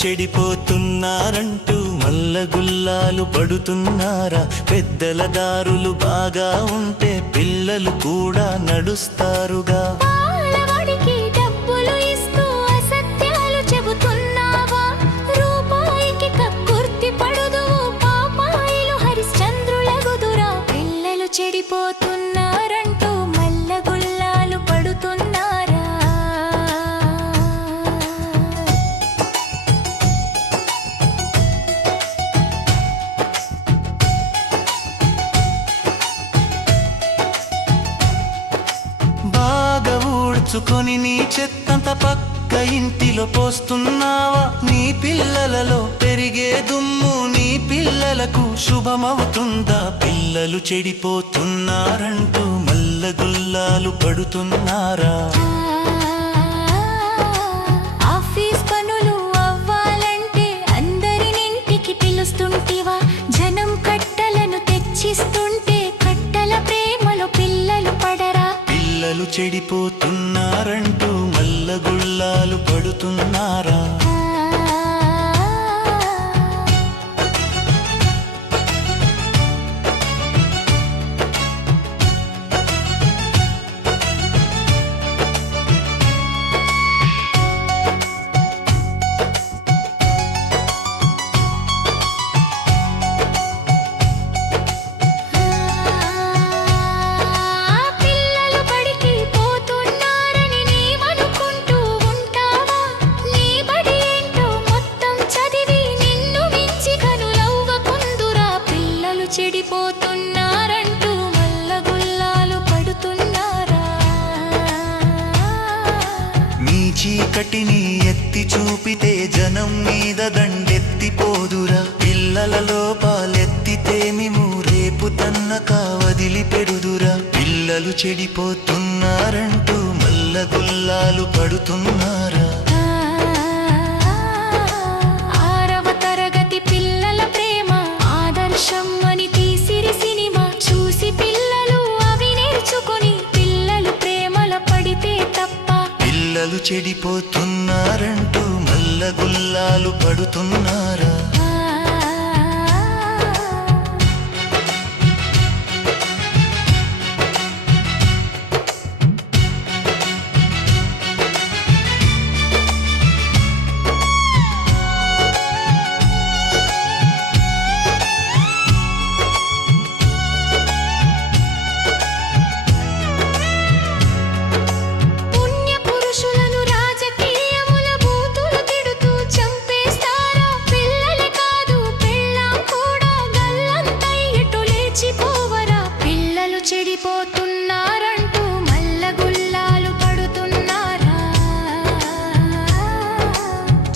చెడిపోతున్నారంటూ మల్లగుల్లాలు పడుతున్నారా? పెద్దల దారులు బాగా ఉంటే పిల్లలు కూడా నడుస్తారుగా. చెడిపోతున్నారంటూ మల్లగుల్లాలు పడుతున్నారా? బాగా ఊడ్చుకొని నీ చెత్తంత పక్క ఇంటిలో పోస్తున్నావా? నీ పిల్లలలో పెరిగే దుమ్ము నీ పిల్లలకు శుభమవుతుందా? పిల్లలు చెడిపోతున్నారంటూ మల్లగుల్లాలు పడుతున్నారా? ఆఫీస్ పనులు అవ్వాలంటే అందరినింటికి పిలుస్తుంటివా? జనం కట్టలను తెచ్చిస్తుంటే కట్టల ప్రేమలో పిల్లలు పడరా? పిల్లలు చెడిపోతున్నారంటూ మల్లగుల్లాలు పడుతున్నారా? చెడిపోతున్నారంటూ మల్లగుల్లాలు పడుతున్నారా? నీ చీకటిని ఎత్తి చూపితే జనం మీద దండెత్తిపోదురా? పిల్లల లోపాలెత్తితేమిము రేపు తన్నక వదిలిపెడుదురా? పిల్లలు చెడిపోతున్నారంటూ మల్లగుల్లాలు పడుతున్నారా? పిల్లలు చెడిపోతున్నారంటూ మల్లగుల్లాలు పడుతున్నారా? చెడిపోతున్నారంటూ మల్లగుల్లాలు పడుతున్నారా?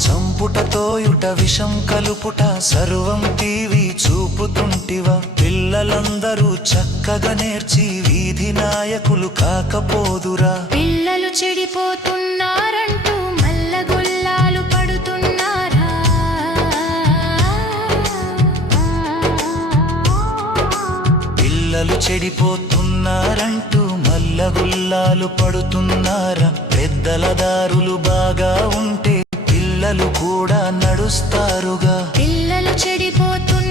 చంపుటతోయుట విషం కలుపుట సర్వం టీవీ చూపుతుంటివా? పిల్లలందరూ చక్కగా నేర్చి వీధి నాయకులు కాకపోదురా? పిల్లలు చెడిపోతున్నారంటూ మల్లగుల్లాలు పడుతున్నారా? పిల్లలు చెడిపోతున్నారంటూ మల్లగుల్లాలు పడుతున్నారా? పెద్దల దారులు బాగా ఉంటే పిల్లలు కూడా నడుస్తారుగా. పిల్లలు చెడిపోతున్నారు